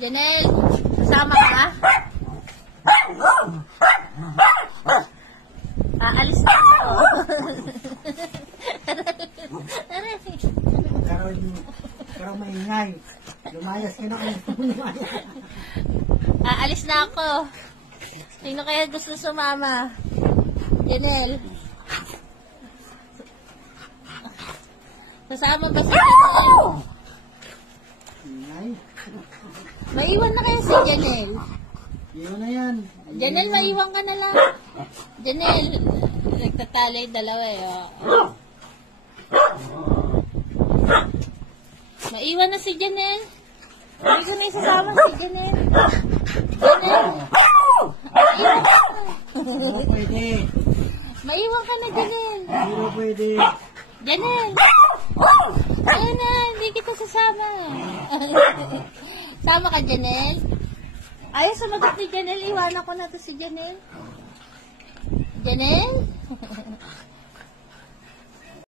Janelle, kasama ka? Aalis na ako. Karoon maingay. Lumayas ka na kayo. Aalis na ako. Sino kaya gusto sumama? Janelle. Kasama ba si Janelle? Ingay. Maiwan na kayo si Janelle. Iyon na yan. Janelle, maiwan ka na lang. Janelle, nagtatalay dalawa eh. Oh. Maiwan na si Janelle. Hindi ko na isasama si Janelle. Janelle. Hindi pwede. Maiwan ka na, Janelle. Hindi pwede. Janelle. Ayun na, hindi kita sasama. Sama ka, Janelle. Ayaw sumagot ni Janelle. Iwanan ko na to si Janelle. Janelle?